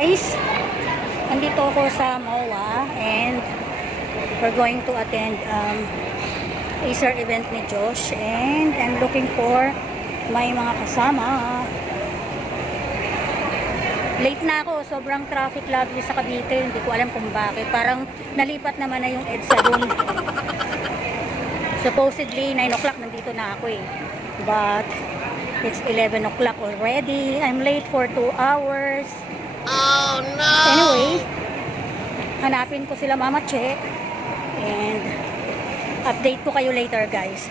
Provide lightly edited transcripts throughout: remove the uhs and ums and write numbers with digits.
Guys, nandito ako sa MOA and we're going to attend Acer event ni Josh and I'm looking for may mga kasama. Late na ako, sobrang traffic lagi sa Cavite, hindi ko alam kung bakit. Parang nalipat naman na yung EDSA dun. Supposedly 9 o'clock nandito na ako eh. But it's 11 o'clock already. I'm late for 2 hours. Oh no! Anyway, hanapin ko sila Mama Che and update ko kayo later guys.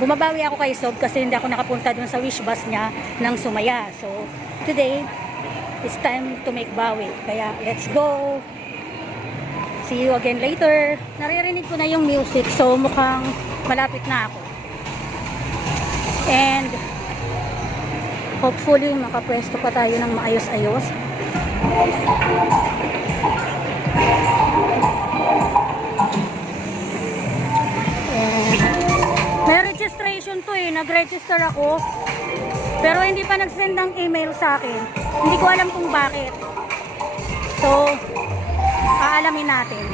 Bumabawi ako kay Sob kasi hindi ako nakapunta dun sa wish bus niya ng Sumaya. So, today, it's time to make bawi. Kaya, let's go! See you again later. Naririnig ko na yung music so mukhang malapit na ako. And, hopefully, makapwesto pa tayo ng maayos-ayos. May registration to eh. Nag-register ako. Pero hindi pa nag-send ng email sa akin. Hindi ko alam kung bakit. So, aalamin natin.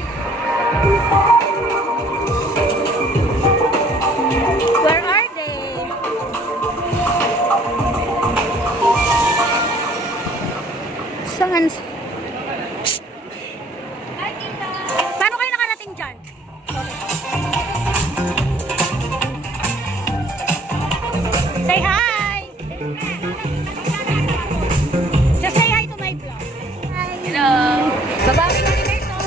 Where are they? Saan? Paano kayo nakarating dyan? Say hi! Just say hi to my vlog. Hi! Hello! Babawi na ni Merto.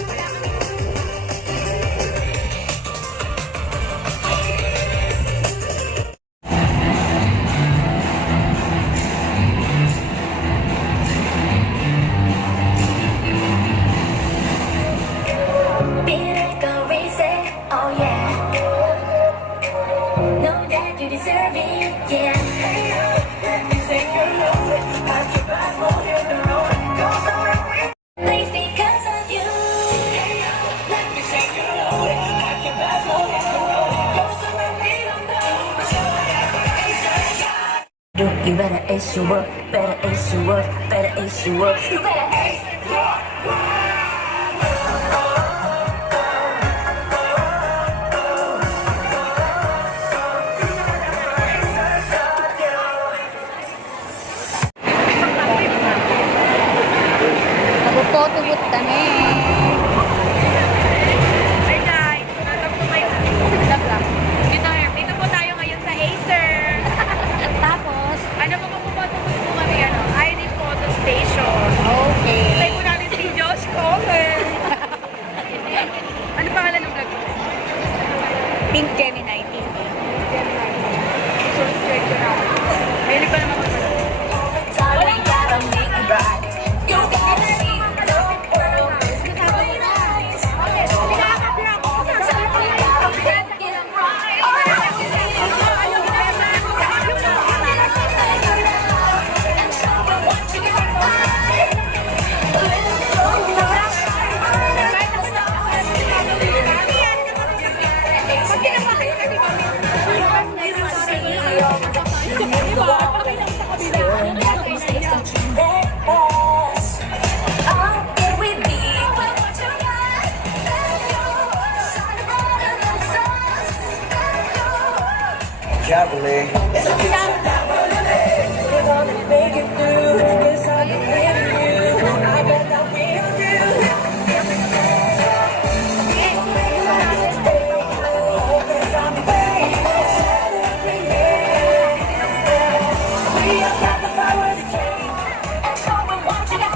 You better ace your work, better ace your work, better ace your work. You better ace your work. Mag-photobooth kami. Hi guys! Welcome to my vlog lang. Dito po tayo ngayon sa Acer. Tapos, Ano po po kami ID photo station. okay. Play po namin si Josh Comer. Ano pangalan ng vlog? Pink Gemini TV. So, straight ko na. Mahilig pa naman ako. We gotta make it right. You gotta see the world is going eyes. We gotta make it and show them what you got right. Let's go, shine brighter like the stars. You gotta ace Cabaret. We're gonna make it through. Yes, I believe in you. I bet that we'll do. We have got the power to change and show them what you got.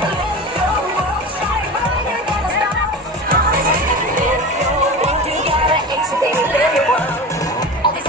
Let your world shine brighter than the stars. You gotta ace your world. All these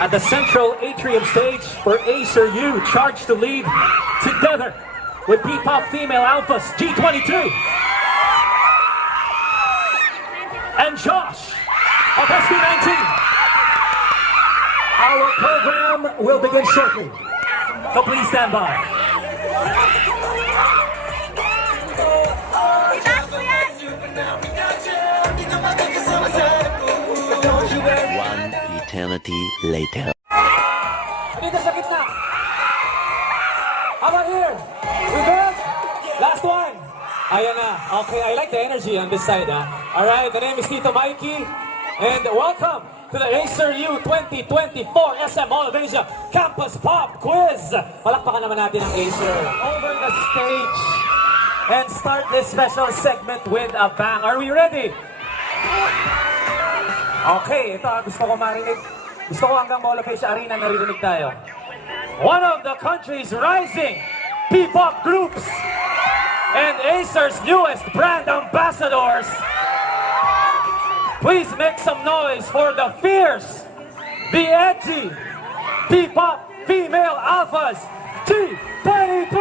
at the central atrium stage for Acer U, charged to lead together with P-Pop Female Alphas G22 and Josh of SB19. Our program will begin shortly, so please stand by. One eternity later. Dito sa gitna. How about here? We good? Last one. Ayan na. Okay, I like the energy on this side. Alright, the name is Tito Mikey. And welcome to the Acer U 2024 SM Mall of Asia Campus Pop Quiz. Palakpakan naman natin ang Acer. Over the stage and start this special segment with a bang. Are we ready? Okay, ito gusto ko marinig. Gusto ko hanggang Mall of Asia Arena naririnig tayo. One of the country's rising P-pop groups and Acer's newest brand ambassadors. Please make some noise for the fierce, the edgy P-pop Female Alphas G22.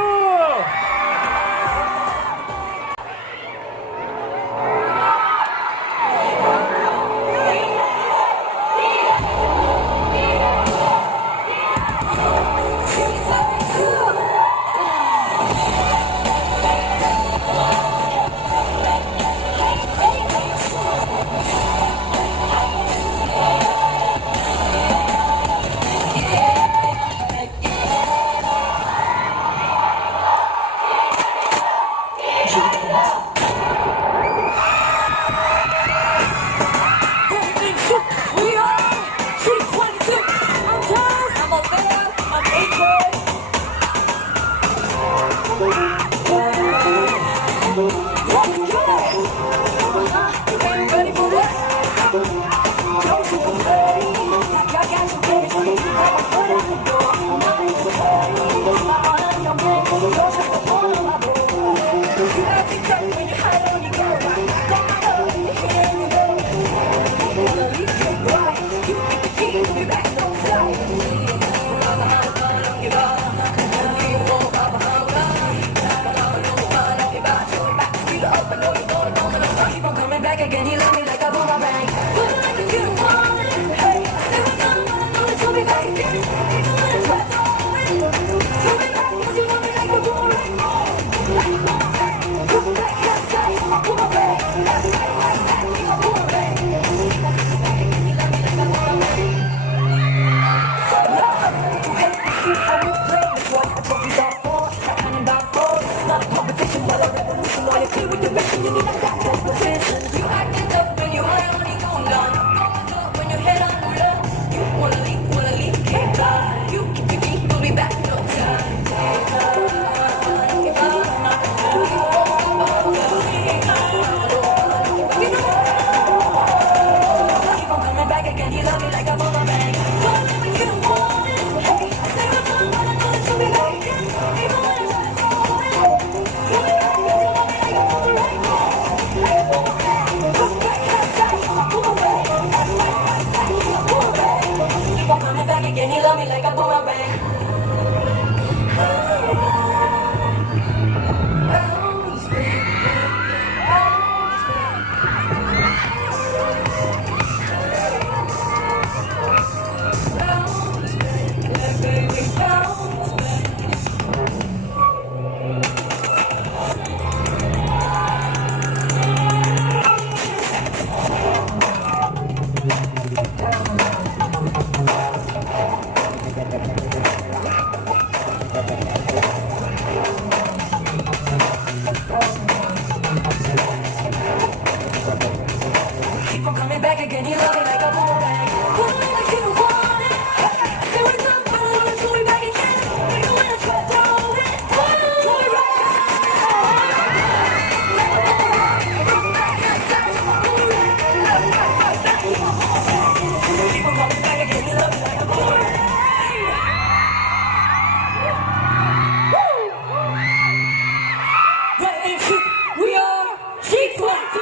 G22.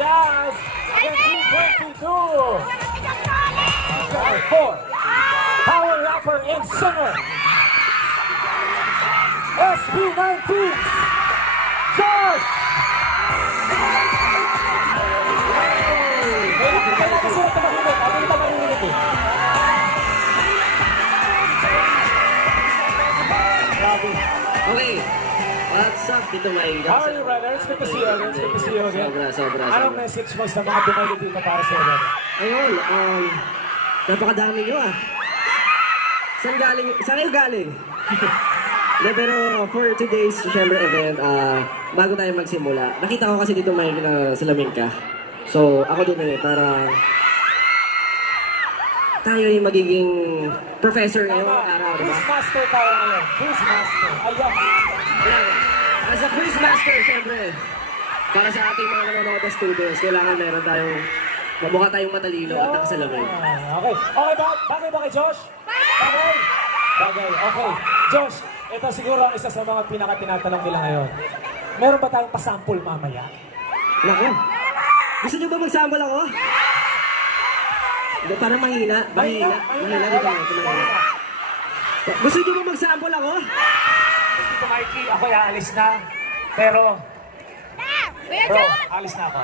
Jazz against U22. Number 4, power rapper and singer, SB19, Josh! Okay. What's up, Tito Mike? How are you, brother? It's good to see you again. It's good to see you again. Sobra. Anong message mo sa mga dumali dito para sa iyo? Ayun, napakadami nyo ah. Saan kayo galing? De, pero for today's, syempre, event, bago tayo magsimula, nakita ko kasi dito Mike na salamin ka. So, ako din para tayo yung magiging professor ngayong araw, diba? Quiz master tayo ngayon. Quiz master. Ayan. As a quiz master, syempre, para sa ating mga nanonood na students, kailangan meron tayong, mukha tayong matalino at nakasalamin. Okay. Okay ba? Bagay ba kay Josh? Bagay? Bagay. Okay. Josh, ito siguro ang isa sa mga pinaka-tinatanong nila ngayon. Meron ba tayong pasample mamaya? Naku, gusto nyo ba mag-sample ako? Hindi, parang mahina. Mahina dito mahina. Gusto nyo ba mag-sample ako? Dito Mikey, ako aalis na. Pero, bro, alis na ako.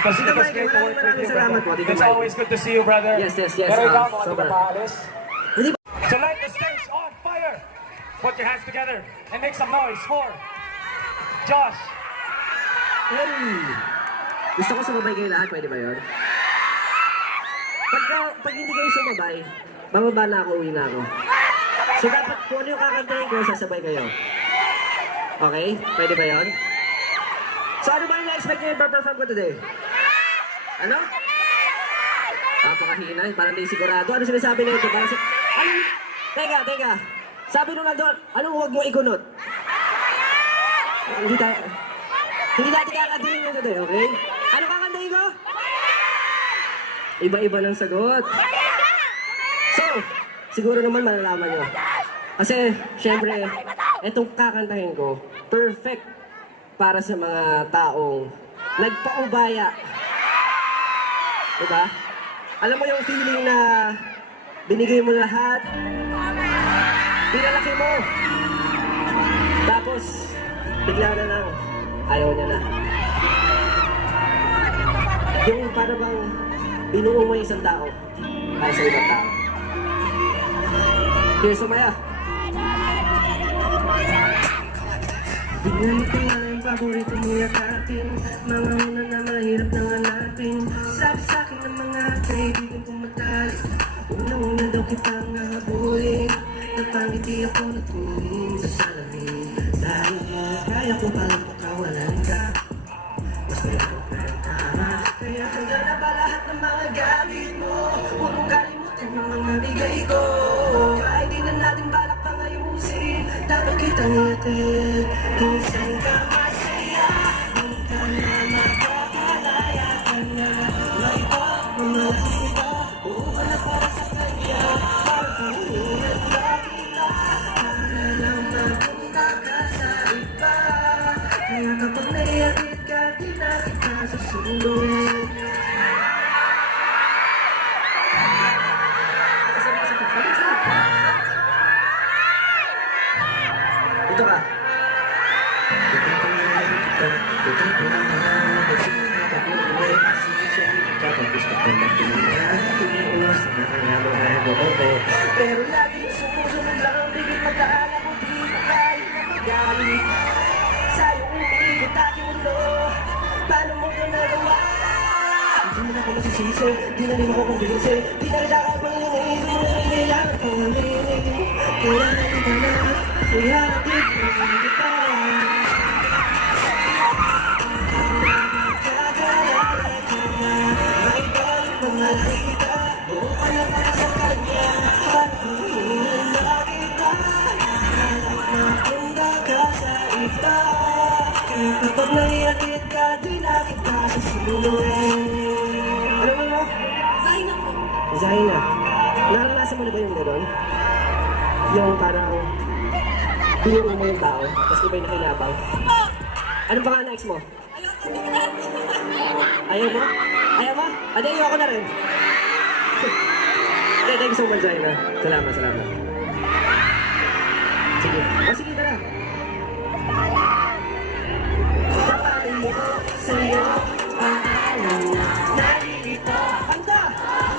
Because Dito, it was Mikey, great to work with you, salamat po, brother. Dito, It's Mikey. always good to see you, brother. Yes. Pero ikaw, mga di Sobra. ka pa aalis. Hindi ba? So light the stage on fire. Put your hands together and make some noise for Josh. Gusto ko sumabay kayo lahat, pwede ba yun? Pag hindi kayo sumabay, bababa na ako, uwi na ako. So dapat kung ano yung kakantahin ko, sasabay kayo. Okay? Pwede ba yun? So ano ba yung na-expect nyo yung perform ko today? Ano? Napakahina, parang di sigurado. Ano sinasabi nito? Ano? Teka. Sabi nung nandun, anong huwag mo ikunot? Hindi natin kakadirin nyo today, okay? Ano kakantahin ko? Iba-iba ng sagot. So, siguro naman malalaman nyo. Kasi, syempre, itong kakantahin ko, perfect para sa mga taong nagpaubaya. Diba? Alam mo yung feeling na binigay mo lahat, pinalaki mo, tapos, bigla na lang, ayaw niya na. Yung para bang binuo mo isang tao para sa ibang tao. Here, sumaya. Bigyan ko nga yung paborito mo yakapin. Mga una na mahirap nang hanapin. Sabi sa'kin ng mga kaibigan kong matalik. Unang-una daw kitang hahabulin. Napangiti ako na tumingin sa salamin. Dahil kaya ko palang pakawalan ka. Mas mayroon na yung tama. Kaya handa na ba lahat ng mga gamit mo? Huwag mong kalimutan yung mga bigay ko. Kahit di na natin balak pang ayusin, dapat kitang iatid. Kung saan ka masaya, kung ka na magkakalaya ka na. May pagmamalaki ka, buo ka na para sa kanya. Pagkahulat na kita, para lang mapunta ka sa iba. Kaya kapag naiakit ka, di na kita susunduin. Dito ka. Pero lagi sumusunod lang ang bigit mag-aala ko di na kahit na magalit. Sa'yo umiikot aking mundo, paano mo ito nagawa? Hindi na ako masisisi, di na rin ako kumbinsi. Di na rin ako pangingin, di na rin kailangan kong aminin. Kaya nandito na, ihatid mo kita. Kakalala ka na, may pagmamalaki kita. Buo ka na para sa kanya, pagkahulan na kita. Nahanap na punta ka sa iba. Kaya kapag naiakit ka, di na kita susunduin. Ano mo? Zaina po. Zaina. Naranasan mo na ba yung gano'n? Yung parang binuo mo yung tao, tapos iba'y nakilabang. Anong pangalan ex mo? Ayaw mo? Ayaw mo? Adi, ayoko na rin. Okay, thank you so much, Jaina. Salamat, salamat. Sige. O, sige, tara. Papalayo sa'yo, paalam na nalilito. Kanta!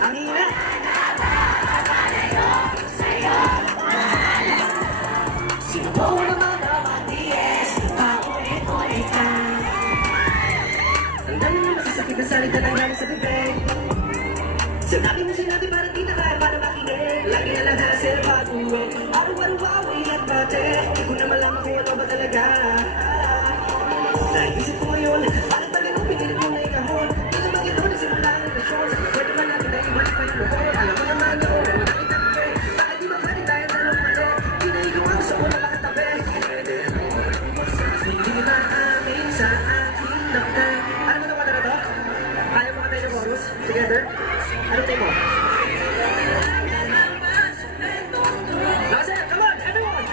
Ang hina! Sinubo naman ang matiis, paulit-ulit ka. Ang dami na masasakit na salita ng galing sa bibig. Sinabi mo sinabi parang di na kaya para makinig. Lagi na lang hassle pag-uwi. Araw-araw away at bate. Di ko na malaman kung ano ba talaga. Naisip ko ngayon, parang talagang pinilit mo na ikahon. Di naman ito nagsimula ang relasyon. Pwede ba natin na ibalik pa yung loob? Alam ko naman yun, nakita ko eh. Bakit di mabalik tayo dalawang mali? Di na ikaw ako sa una makatabi. Hindi maamin sa aking nakta. Ano mo naman na to? Kaya mo katay ng chorus? Together? Ano tayo mo? Last come on, everyone!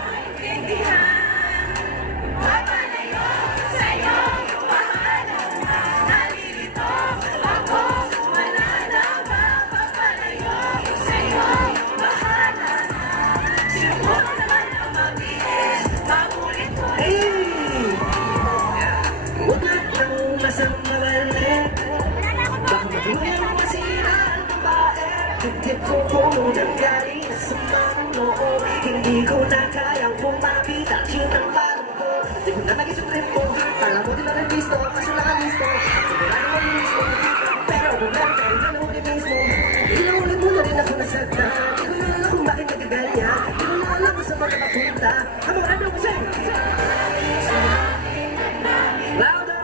Huwag na ang masama mali. Baka matulog ang masira ang babae. Hindi ko puno ng galing sa mga noo. Hindi ko na kayang pumapit at yun ang parang ko. Hindi ko na naging supreme mo. Alam mo din na rin listo, kaso nakalisto. Sigurado mo listo. Pero problema tayo na nahuli mismo. Ilang ulit mo na rin ako nasagda. Hindi ko na alam kung bakit nagaganya. Hindi ko na alam kung saan magkakapunta. Come on, everyone sing! Louder!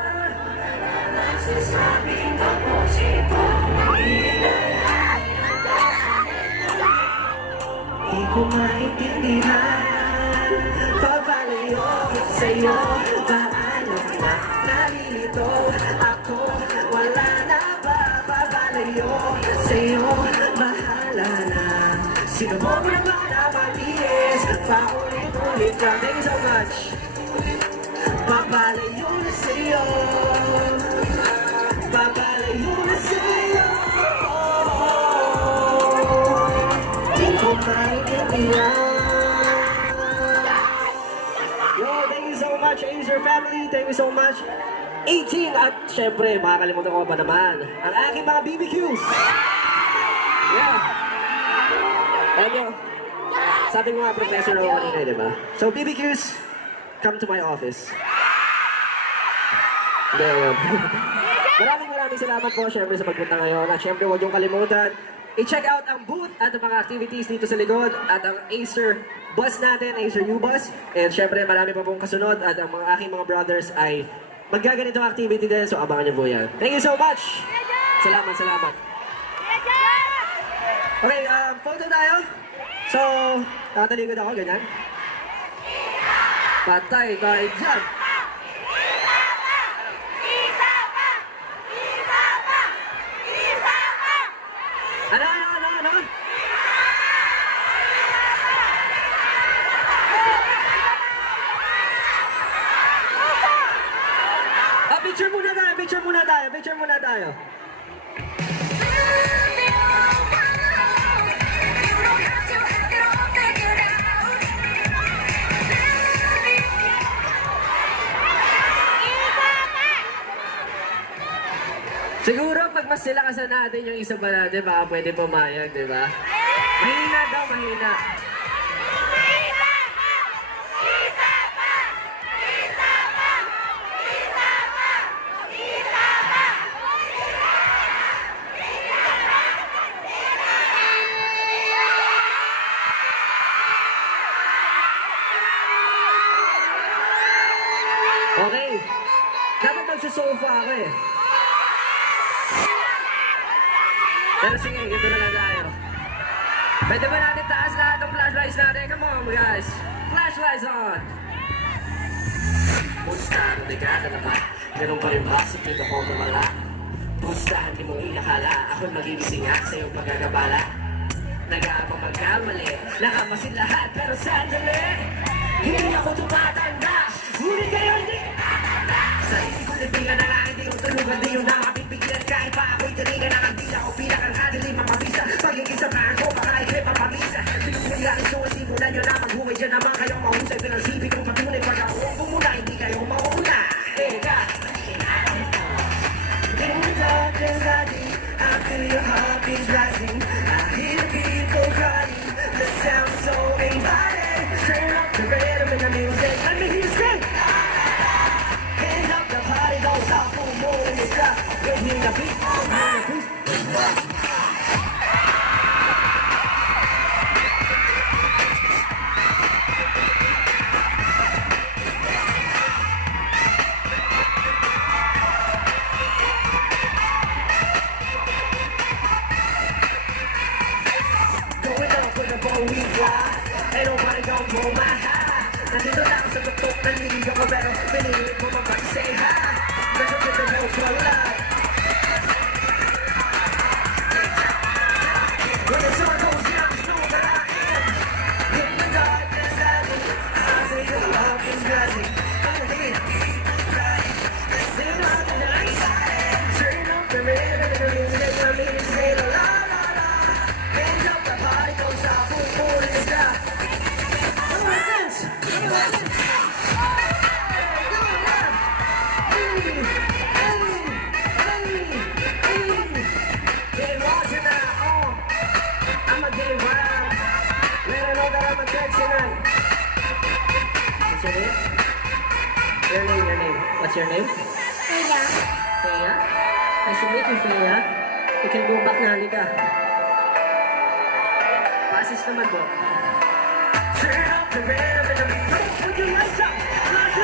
Di ko maintindihan. Pabalayo sa'yo, paano na nalilito ako? Wala na ba? Pabalayo sa'yo, bahala na. Sino mo naman na matiis? Paulit-ulit ka. Thank you so much. Babalayo na sa'yo. Babalayo na sa'yo. Di ko maintindihan. Yo, thank you so much, Acer family. Thank you so much. 18 at syempre, makakalimutan ko ba naman ang aking mga BBQs. Yeah. Alam nyo, sabi ko nga professor ako kanina, di ba? So BBQs, come to my office. Hindi, yun. Maraming salamat po syempre sa pagpunta ngayon. At syempre huwag yung kalimutan, i-check out ang booth at ang mga activities dito sa likod at ang Acer bus natin, Acer U-Bus. And syempre marami pa pong kasunod at ang mga aking mga brothers ay maggaganitong activity din. So abangan niyo po yan. Thank you so much! Salamat, salamat. Okay, photo tayo. So, tatalikod ako, ganyan. Patay tayo dyan. Ano? Picture muna tayo. Siguro pag mas nilakasan natin yung isa pa natin, baka pwede pumayag, di ba? Mahina daw, mahina. Okay. Dapat magsusofa ako eh. Pero sige, ganito na lang tayo. Pwede ba natin taas lahat ng flashlights natin? Come on guys. Flashlights on! Pusta, nagkaka naman. Ganun pa rin ba sa pito ko lumala? Pusta, hindi mo inakala. Ako'y magigising at sa iyong pagkakabala. Nag-aabang magkamali. Nakamasin lahat pero sandali. Hindi ako tumatanda. Ngunit kayo hindi tumatanda. Sa isip ko nabingan na lang, hindi ko tulugan. Di yung nakapipigyan ka. we fly. Ain't nobody gon' pull my high. Nandito na ako sa tuktok ng liga ko, pero pinilit mo mag-say hi. Nasa kita mo wala. When the sun goes down, you know that I am. In the darkness, I say the love is rising. Turn up the rhythm and the music for me to say la la la la. Hands up, the party goes out, full in the sky. Come on, dance. Come on, dance. Get lost in that, I'ma get wild. Let her know that I'm a good tonight. What's your name? Your name. What's your name? Freya. Nice to meet you, Freya. You can go back na, halika. Pasis naman po. Turn up the rhythm and the beat. Put your lights up. Lights.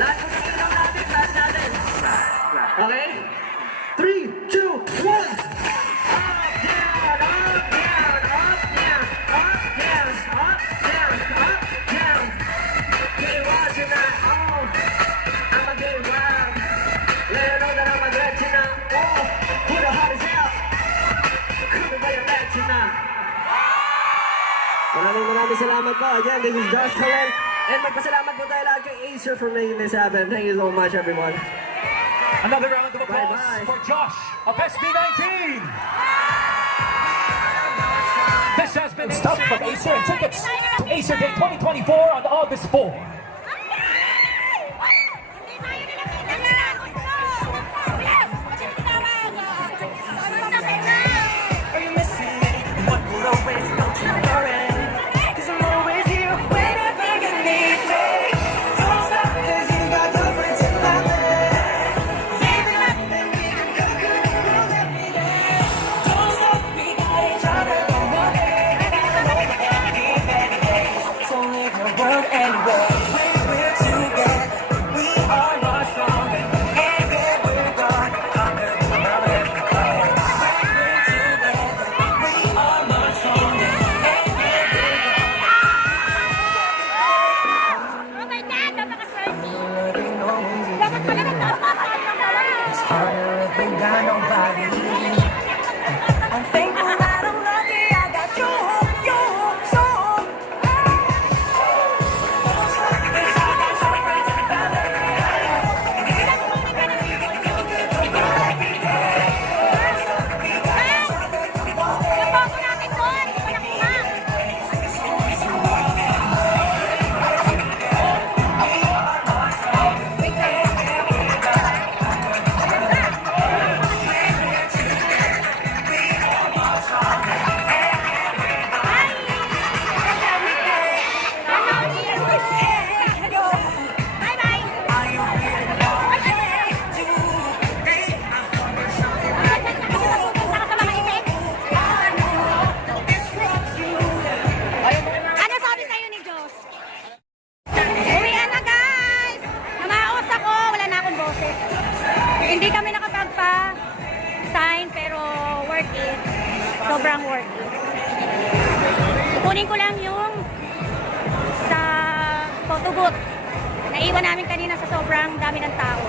Lahat ng ilaw natin, lahat natin. Okay? 3, 2, 1. Up, down, up, down, up, down, up, down, up, down, up, down. Get wild tonight, I'ma get wild. Let her know that I'm a good tonight. Who the hottest out? Come and bring it back tonight. Maraming salamat po. Again, this is Josh Cullen. And magpasalamat po tayo lahat kay Acer for making this happen. Thank you so much, everyone. Another round of applause Bye-bye. for Josh of SB19. This has been stuff from Acer, and tickets to Acer Day 2024 on August 4. Are you missing me? What will always don't you worry? 'Cause I'm always here whenever you need me. Don't stop 'cause you got your friends and family. Living life and we can conquer the world every day. Don't stop, we got each other, don't worry. And I know that we need many days. So leave your world anyway. When we're together, we are much stronger. And when we're gone, conquer the world every day. When we're together, we are much stronger. And when we're It's harder if we got nobody. I'm thankful that I'm lucky I got you, so. Ano sabi sa'yo ni Diyos? Uwian na guys! Namaos ako, wala na akong boses. Hindi kami nakapagpa-sign pero worth it. Sobrang worth it. Kukunin ko lang yung sa photo booth. Naiwan namin kanina sa sobrang dami ng tao.